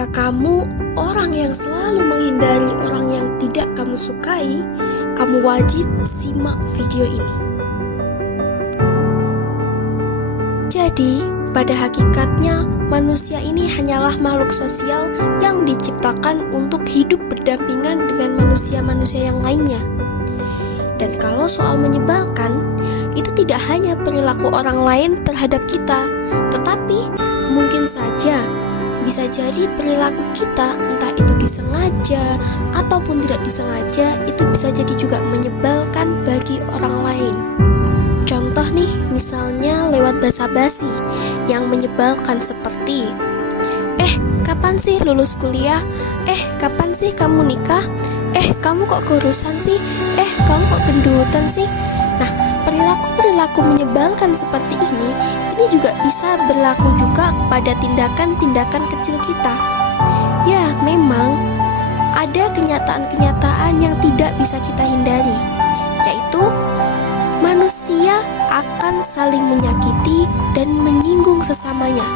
Jika kamu orang yang selalu menghindari orang yang tidak kamu sukai, kamu wajib simak video ini. Jadi, pada hakikatnya manusia ini hanyalah makhluk sosial yang diciptakan untuk hidup berdampingan dengan manusia-manusia yang lainnya. Dan kalau soal menyebalkan, itu tidak hanya perilaku orang lain terhadap kita, tetapi mungkin saja bisa jadi perilaku kita, entah itu disengaja ataupun tidak disengaja, itu bisa jadi juga menyebalkan bagi orang lain. Contoh nih, misalnya lewat basa-basi yang menyebalkan seperti kapan sih lulus kuliah? Kapan sih kamu nikah? Kamu kok kurusan sih? Kamu kok gendutan sih? Nah, perilaku menyebalkan seperti ini juga bisa berlaku juga pada tindakan-tindakan kecil kita. Ya, memang ada kenyataan-kenyataan yang tidak bisa kita hindari, yaitu manusia akan saling menyakiti dan menyinggung sesamanya,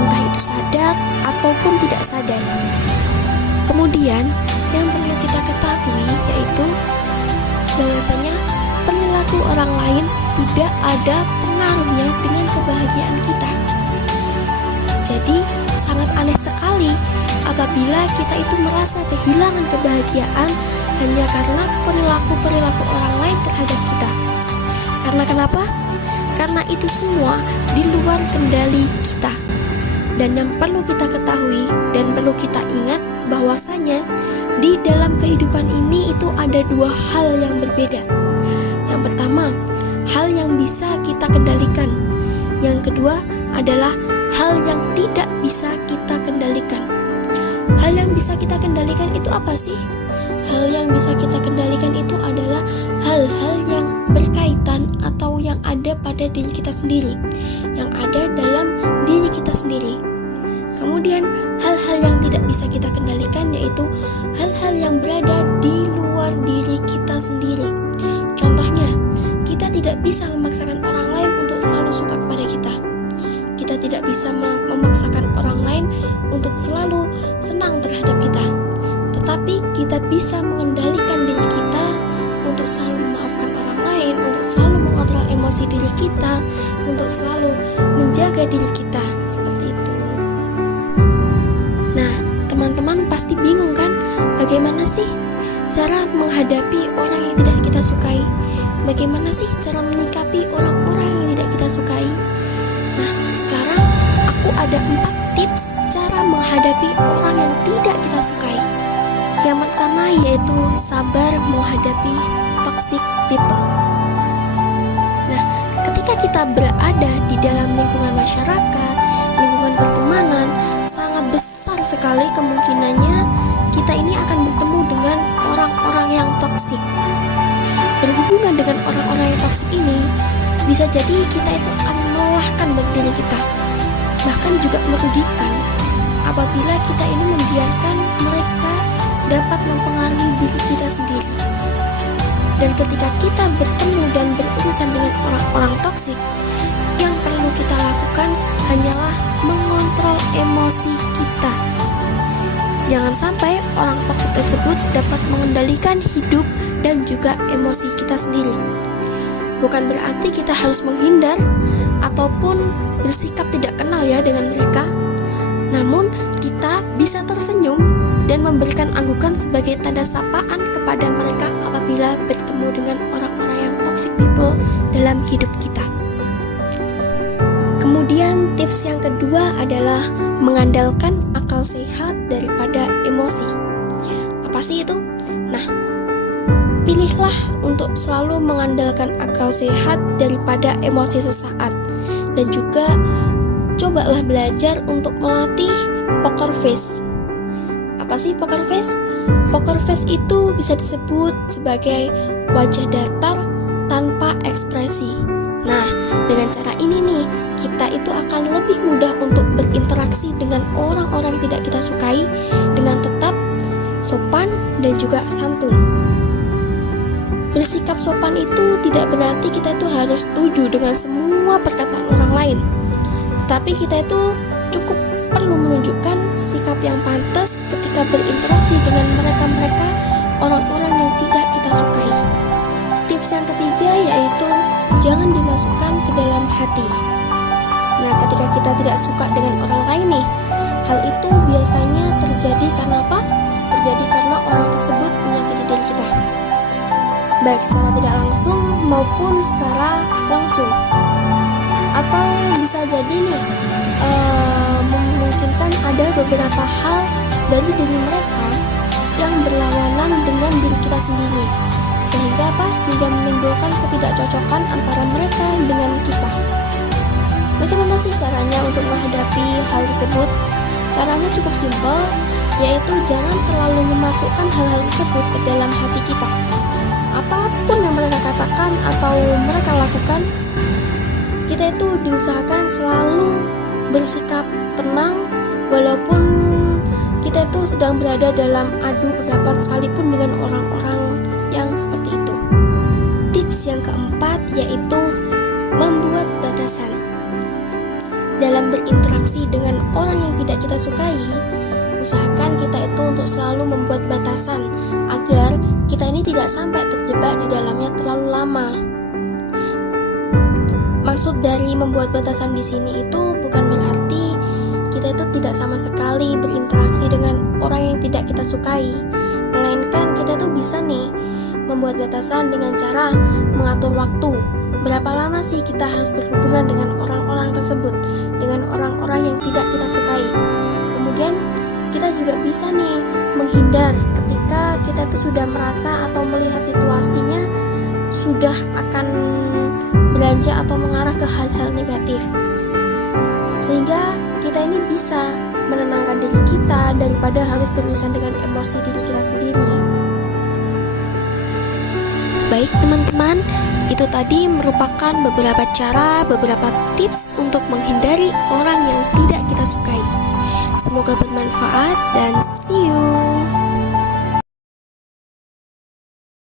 entah itu sadar ataupun tidak sadar. Kemudian, yang perlu kita ketahui yaitu bahwasanya perilaku orang lain tidak ada pengaruhnya dengan kebahagiaan kita. Jadi, sangat aneh sekali apabila kita itu merasa kehilangan kebahagiaan hanya karena perilaku-perilaku orang lain terhadap kita. Karena kenapa? Karena itu semua di luar kendali kita. Dan yang perlu kita ketahui dan perlu kita ingat bahwasanya di dalam kehidupan ini itu ada dua hal yang berbeda. Yang pertama, hal yang bisa kita kendalikan. Yang kedua adalah hal yang tidak bisa kita kendalikan. Hal yang bisa kita kendalikan itu apa sih? Hal yang bisa kita kendalikan itu adalah hal-hal yang berkaitan atau yang ada pada diri kita sendiri, yang ada dalam diri kita sendiri. Kemudian hal-hal yang tidak bisa kita kendalikan yaitu hal-hal yang berada di luar diri kita sendiri. Contohnya, kita tidak bisa memaksakan orang lain untuk selalu suka kepada kita. Kita tidak bisa memaksakan orang lain untuk selalu senang terhadap kita. Tetapi kita bisa mengendalikan diri kita untuk selalu memaafkan orang lain, untuk selalu mengontrol emosi diri kita, untuk selalu menjaga diri kita, seperti itu. Nah, teman-teman pasti bingung kan? Bagaimana sih cara menghadapi orang yang tidak kita sukai? Bagaimana sih cara menyikapi orang-orang yang tidak kita sukai? Nah, sekarang aku ada 4 tips cara menghadapi orang yang tidak kita sukai. Yang pertama yaitu sabar menghadapi toxic people. Nah, ketika kita berada di dalam lingkungan masyarakat, lingkungan pertemanan, sangat besar sekali kemungkinannya kita ini akan bertemu dengan orang-orang yang toksik. Berhubungan dengan orang-orang yang toksik ini, bisa jadi kita itu akan melelahkan bagi diri kita, bahkan juga merugikan apabila kita ini membiarkan mereka dapat mempengaruhi diri kita sendiri. Dan ketika kita bertemu dan berurusan dengan orang-orang toksik, yang perlu kita lakukan hanyalah mengontrol emosi kita. Jangan sampai orang toksik tersebut dapat mengendalikan hidup dan juga emosi kita sendiri. Bukan berarti kita harus menghindar ataupun bersikap tidak kenal ya dengan mereka. Namun kita bisa tersenyum dan memberikan anggukan sebagai tanda sapaan kepada mereka apabila bertemu dengan orang-orang yang toxic people dalam hidup kita. Kemudian tips yang kedua adalah mengandalkan akal sehat daripada emosi. Apa sih itu? Nah, pilihlah untuk selalu mengandalkan akal sehat daripada emosi sesaat. Dan juga cobalah belajar untuk melatih poker face. Apa sih poker face? Poker face itu bisa disebut sebagai wajah datar tanpa ekspresi. Nah, dengan cara ini nih, kita itu akan lebih mudah untuk berinteraksi dengan orang-orang yang tidak kita sukai dengan tetap sopan dan juga santun. Bersikap sopan itu tidak berarti kita itu harus setuju dengan semua perkataan orang lain, tetapi kita itu cukup perlu menunjukkan sikap yang pantas ketika berinteraksi dengan mereka-mereka orang-orang yang tidak kita sukai. Tips yang ketiga yaitu jangan dimasukkan ke dalam hati. Nah, ketika kita tidak suka dengan orang lain nih, hal itu biasanya terjadi karena apa? Terjadi karena orang tersebut menyakiti diri kita, baik secara tidak langsung maupun secara langsung. Atau bisa jadi nih memungkinkan ada beberapa hal dari diri mereka yang berlawanan dengan diri kita sendiri, sehingga menimbulkan ketidakcocokan antara mereka dengan kita. Bagaimana sih caranya untuk menghadapi hal tersebut? Caranya cukup simpel, yaitu jangan terlalu memasukkan hal-hal tersebut ke dalam hati kita. Apapun yang mereka katakan atau mereka lakukan, kita itu diusahakan selalu bersikap tenang walaupun kita itu sedang berada dalam adu pendapat sekalipun dengan orang-orang yang seperti itu. Tips yang keempat yaitu membuat batasan. Dalam berinteraksi dengan orang yang tidak kita sukai, usahakan kita itu untuk selalu membuat batasan agar kita ini tidak sampai terjebak di dalamnya terlalu lama. Maksud dari membuat batasan di sini itu bukan berarti kita itu tidak sama sekali berinteraksi dengan orang yang tidak kita sukai, melainkan kita itu bisa nih membuat batasan dengan cara mengatur waktu. Berapa lama sih kita harus berhubungan dengan orang-orang tersebut, dengan orang-orang yang tidak kita sukai. Kemudian kita juga bisa nih menghindar ketika kita itu sudah merasa atau melihat situasinya sudah akan beranjak atau mengarah ke hal-hal negatif, sehingga kita ini bisa menenangkan diri kita daripada harus berurusan dengan emosi diri kita sendiri. Baik teman-teman, itu tadi merupakan beberapa cara, beberapa tips untuk menghindari orang yang tidak kita sukai. Semoga bermanfaat dan see you.